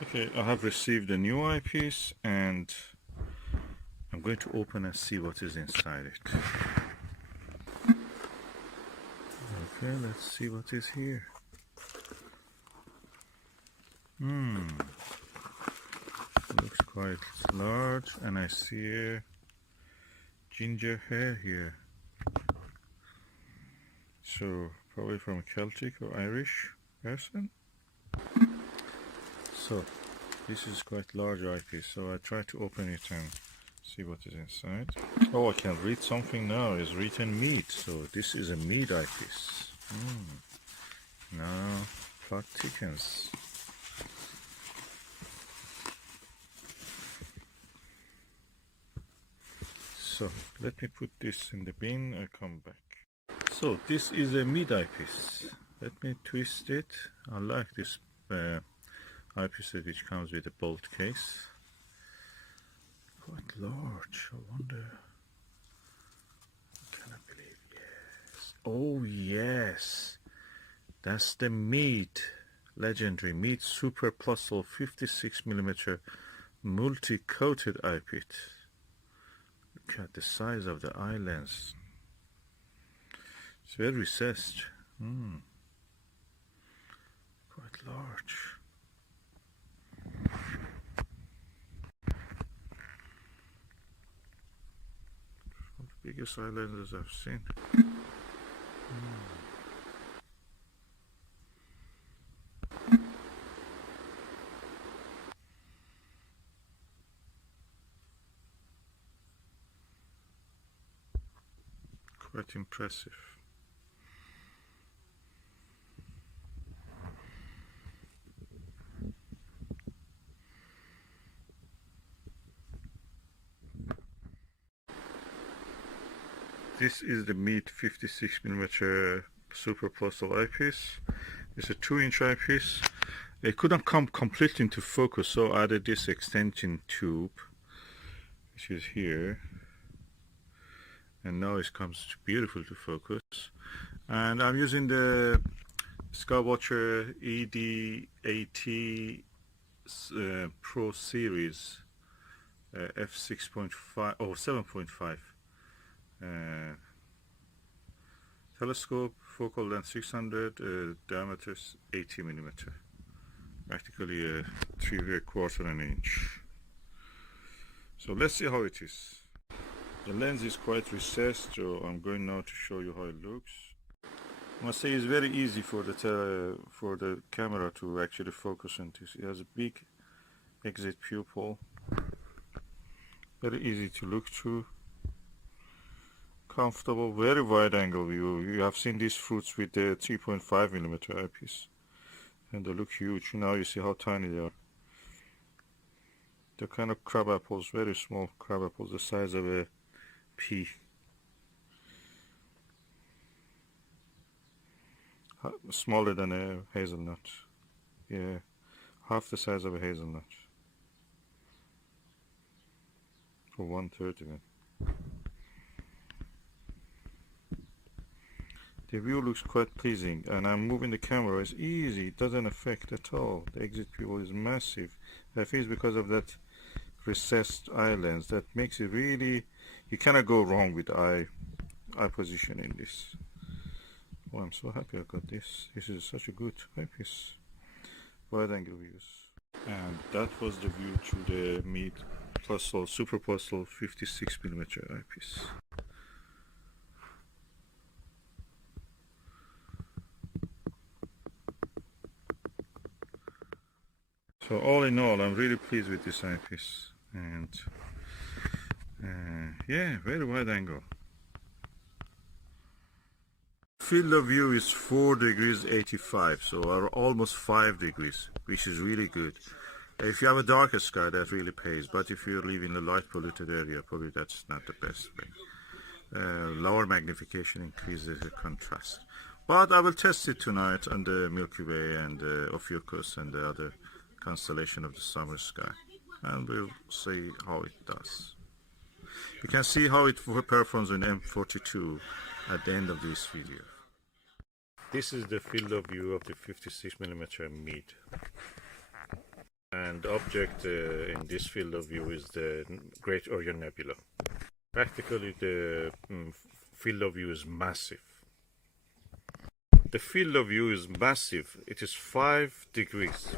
Okay, I have received a new eyepiece and I'm going to open and see what is inside it. Okay, let's see what is here. Looks quite large, and I see a ginger hair here. So probably from a Celtic or Irish person. So this is quite large eyepiece, so I try to open it and see what is inside. Oh, I can read something now. It's written Meade, so this is a Meade eyepiece. Now plot thickens. So let me put this in the bin. I come back. So this is a Meade eyepiece. Let me twist it. I like this eyepiece which comes with a bolt case. Quite large. I wonder. Can I believe? Yes. Oh yes, that's the Meade, legendary Meade Super Plössl 56mm multi-coated eyepiece. Look at the size of the eye lens. It's very recessed. Quite large. One of the biggest eye lenses I've seen. Quite impressive. This is the Meade 56mm Super Plössl eyepiece. It's a 2-inch eyepiece. It couldn't come completely into focus, so I added this extension tube, which is here. And now it comes beautiful to focus. And I'm using the Skywatcher ED80 Pro Series f6.5 or 7.5 telescope, focal length 600, diameter 80mm, practically a 3/4 inch. So let's see how it is. The lens is quite recessed, so I'm going now to show you how it looks. I must say it's very easy for the camera to actually focus on this. It has a big exit pupil, very easy to look through, comfortable, very wide angle view. You have seen these fruits with the 3.5mm eyepiece and they look huge. Now you see how tiny they are. They're kind of crab apples, very small crab apples, the size of a pea. Smaller than a hazelnut. Yeah, half the size of a hazelnut. For 1/3 even. The view looks quite pleasing, and I'm moving the camera. It's easy, it doesn't affect at all. The exit pupil is massive. I think it's because of that recessed eye lens that makes it really, you cannot go wrong with eye position in this. Oh, I'm so happy I got this. This is such a good eyepiece. Wide angle views. And that was the view through the Meade Plossl, Super Plössl 56mm eyepiece. So all in all, I'm really pleased with this eyepiece, and yeah, very wide angle. Field of view is 4 degrees 85, so almost 5 degrees, which is really good. If you have a darker sky, that really pays, but if you live in a light polluted area, probably that's not the best thing. Lower magnification increases the contrast. But I will test it tonight on the Milky Way and Ophiuchus and the other constellation of the summer sky, and we'll see how it does. You can see how it performs in M42 at the end of this video. This is the field of view of the 56mm Meade. and the object in this field of view is the Great Orion Nebula. Practically the field of view is massive. The field of view is massive. It is 5 degrees.